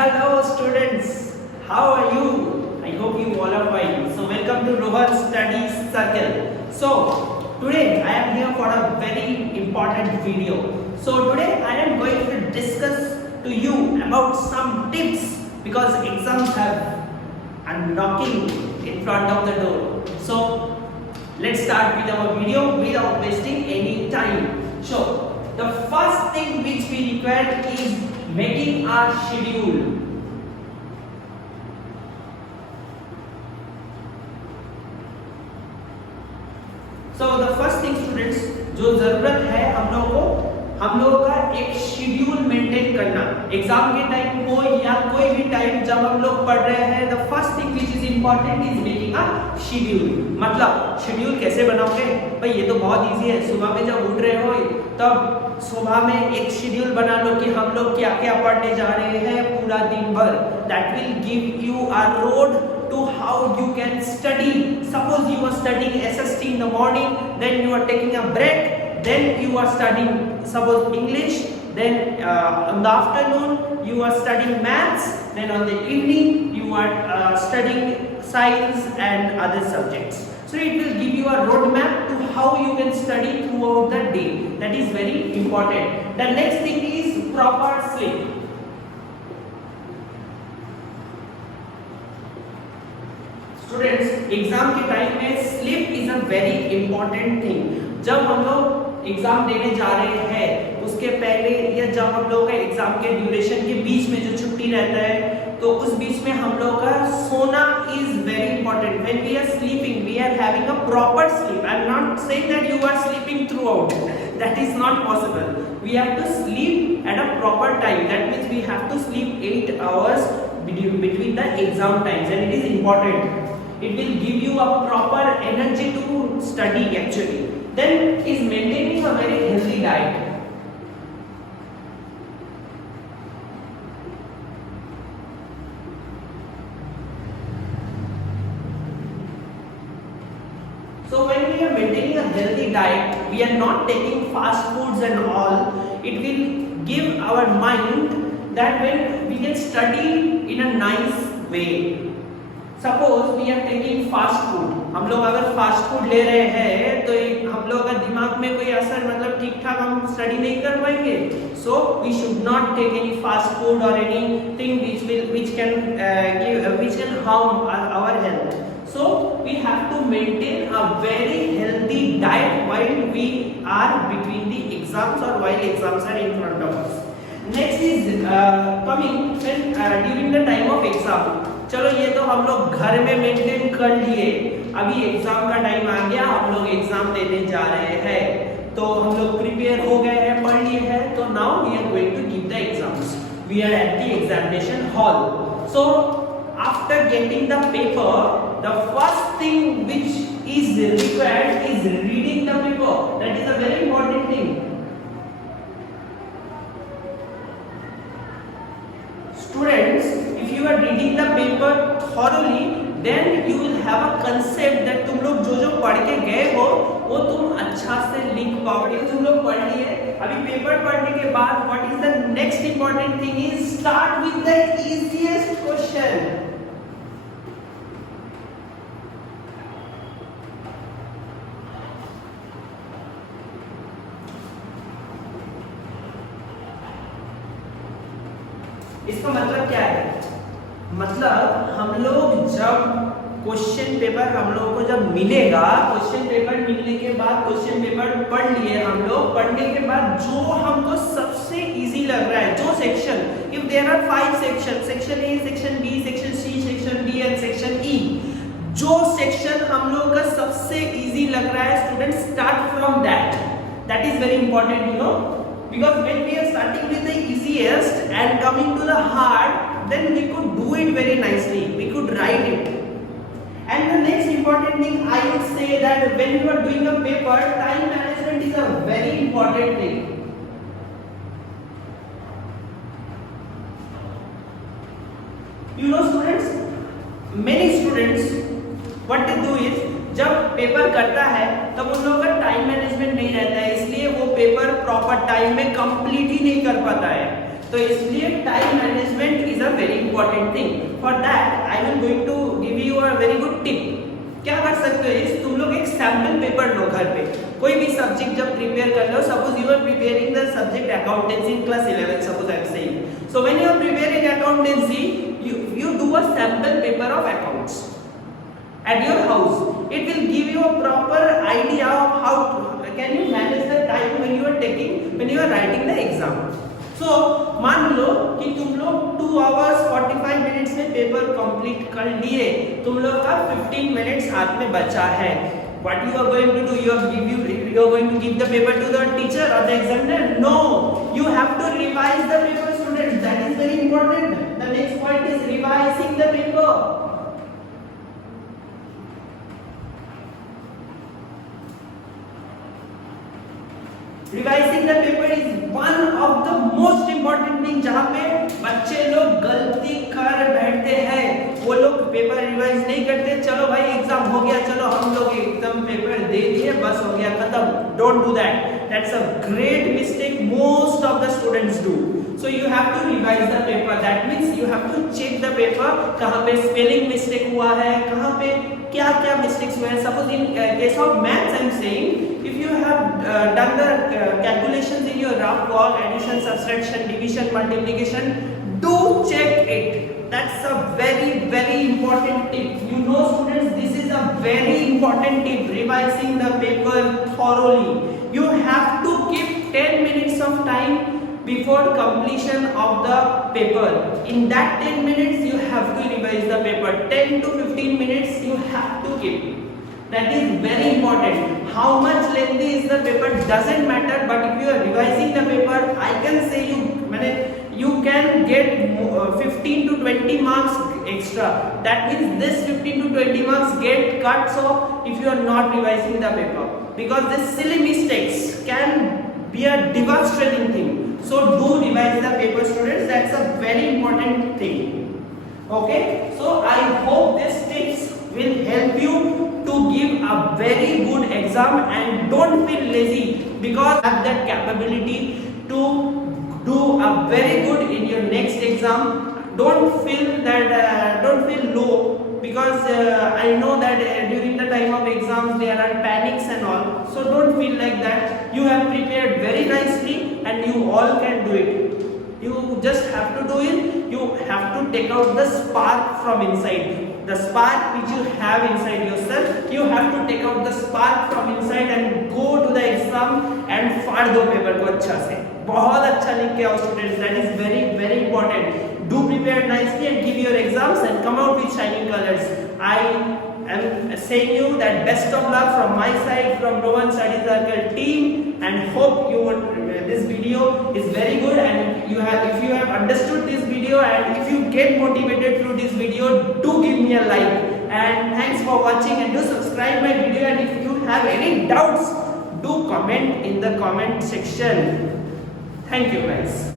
Hello students, how are you? I hope you all are fine. So welcome to Rohan Study Circle. So today I am here for a very important video. So today I am going to discuss to you about some tips because exams are knocking in front of the door. So let's start with our video without wasting any time. So the first thing which we require is making our schedule. So the first thing students जो जरूरत है हम लोगों का एक schedule maintain करना. Exam के time हो या कोई भी टाइम जब हम लोग पढ़ रहे हैं, the first thing which is important is making a schedule. मतलब शेड्यूल कैसे बनाओगे भाई, ये तो बहुत इजी है. सुबह में जब उठ रहे हो तब सुबह में एक शेड्यूल बना लो कि हम लोग क्या क्या पढ़ने जा रहे हैं पूरा दिन भर. That will give you a road to how you can study. Suppose you are studying SST in the morning, then you are taking a break, then you are studying suppose English, then in the afternoon you are studying maths, then on the evening you are studying science and other subjects. So it will give you a roadmap to how you can study throughout the day. That is very important. The next thing is proper sleep. Students exam के time में sleep is a very important thing. जब हम लोग exam देने जा रहे हैं उसके पहले या जब हम लोग का एग्जाम के ड्यूरेशन के बीच में जो छुट्टी रहता है तो उस बीच में हम लोग का सोना is very important. When we are sleeping we are having a proper sleep. I am not saying that you are sleeping throughout. That is not possible. We have to sleep at a proper time. That means we have to sleep 8 hours between the exam times and it is important. It will give you a proper energy to study actually. Then is maintaining a very healthy diet. So when we are maintaining a healthy diet, we are not taking fast foods and all. It will give our mind that when we can study in a nice way. Suppose we are taking fast food. हम लोग अगर fast food ले रहे हैं तो हम लोग का दिमाग में कोई असर मतलब ठीक ठाक हम स्टडी नहीं कर पाएंगे. So we should not take any fast food और anything which can harm our health. So we have to maintain a very healthy diet while we are between the exams or while exams are in front of us. Next is coming when during the time of exam. चलो ये तो हम लोग घर में maintain कर लिए. अभी एग्जाम का टाइम आ गया, हम लोग एग्जाम देने जा रहे हैं तो हम लोग प्रिपेयर हो गए हैं, पढ़ लिए हैं. तो now we are going to give the exams. We are at the examination hall. So after getting the paper the first thing which is required is reading the paper. That is a very important thing. Students, if you are reading the paper thoroughly, then you will have a concept that तुम लोग जो पढ़ के गए हो वो तुम अच्छा से लिख पाओगे. तुम लोग पढ़ लिए. अभी पेपर पढ़ने के बाद what is the next important thing is start with the easiest question. इसका मतलब क्या है? मतलब हम लोग जब क्वेश्चन पेपर हम लोगों को जब मिलेगा, क्वेश्चन पेपर मिलने के बाद क्वेश्चन पेपर पढ़ लिए हम लोग. पढ़ने के बाद जो हमको सबसे इजी लग रहा है, जो section, if there are 5 section, section A, section B, section C, section D and section E, जो सेक्शन हम लोग का सबसे इजी लग रहा है student start from that. That is very important you know. Because when we are starting with the easiest and coming to the hard, then we could do it very nicely. We could write it. And the next important thing I would say that when you are doing a paper, time management is a very important thing. You know students, many students what they do is जब paper करता है तब उन लोगों का time management नहीं रहता है, इसलिए वो पेपर प्रॉपर टाइम में कंप्लीट ही नहीं कर पाता है. तो इसलिए time management is a very important thing. For that I will going to give you a very good tip. क्या कर सकते हो इस, तुम लोग एक सैम्पल पेपर लो घर पे, कोई भी सब्जेक्ट जब प्रिपेयर कर लो. Suppose you are preparing the subject accountancy in class 11, suppose I am saying. So when you are preparing accountancy, you do a sample paper of accounts at your house. It will give you a proper idea of how can you manage the time when you are writing the exam. So मान लो कि तुम लोग 2 hours 45 minutes में paper complete कर लिए, तुम लोग का 15 minutes हाथ में बचा है. What you are going to do? You are going to give the paper to the teacher or the examiner? No, you have to revise the paper, students. That is very important. The next point is revising the paper. Revising the paper is one of the most important thing. जहाँ पे बच्चे लोग गलती कर बैठते हैं, वो लोग पेपर रिवाइज नहीं करते. चलो भाई एग्जाम हो गया, चलो हम लोग एकदम पेपर दे दिए, बस हो गया खत्म. Don't do that. That's a great mistake most of the students do. So you have to revise the paper. That means you have to check the paper. कहाँ पे spelling mistake हुआ है, कहाँ पे क्या क्या mistakes हुए हैं. Suppose in case of maths I am saying, if you have done the calculations in your rough work, addition, subtraction, division, multiplication, do check it. That's a very important tip. You know students, this is a very important tip. Revising the paper thoroughly. You have to keep 10 minutes of time before completion of the paper. In that 10 minutes you have to revise the paper. 10 to 15 minutes you have to keep. That is very important. How much lengthy is the paper doesn't matter, but if you are revising the paper, I can say you can get 15 to 20 marks extra. That means this 15 to 20 marks get cut. So if you are not revising the paper, because these silly mistakes can be a devastating thing. So do revise the paper, students. That's a very important thing. Okay, so I hope these tips will help you to give a very good exam, and don't feel lazy, because you have that capability to do a very good in your next exam. Don't feel low, because I know that during the time of exams there are panics and all. So don't feel like that. You have prepared very nicely and you all can do it. You just have to do it. You have to take out the spark from inside. The spark which you have inside yourself, you have to take out the spark from inside and go to the exam and फाड़ दो paper को अच्छा से, बहुत अच्छा लिख के आओ students. That is very important. Do prepare nicely and give your exams and come out with shining colors. I am saying you that best of luck from my side, from Rohan Study Circle team, and hope this video is very good, and if you have understood this video and if you get motivated through this video, do give me a like, and thanks for watching, and do subscribe my video, and if you have any doubts, do comment in the comment section. Thank you guys.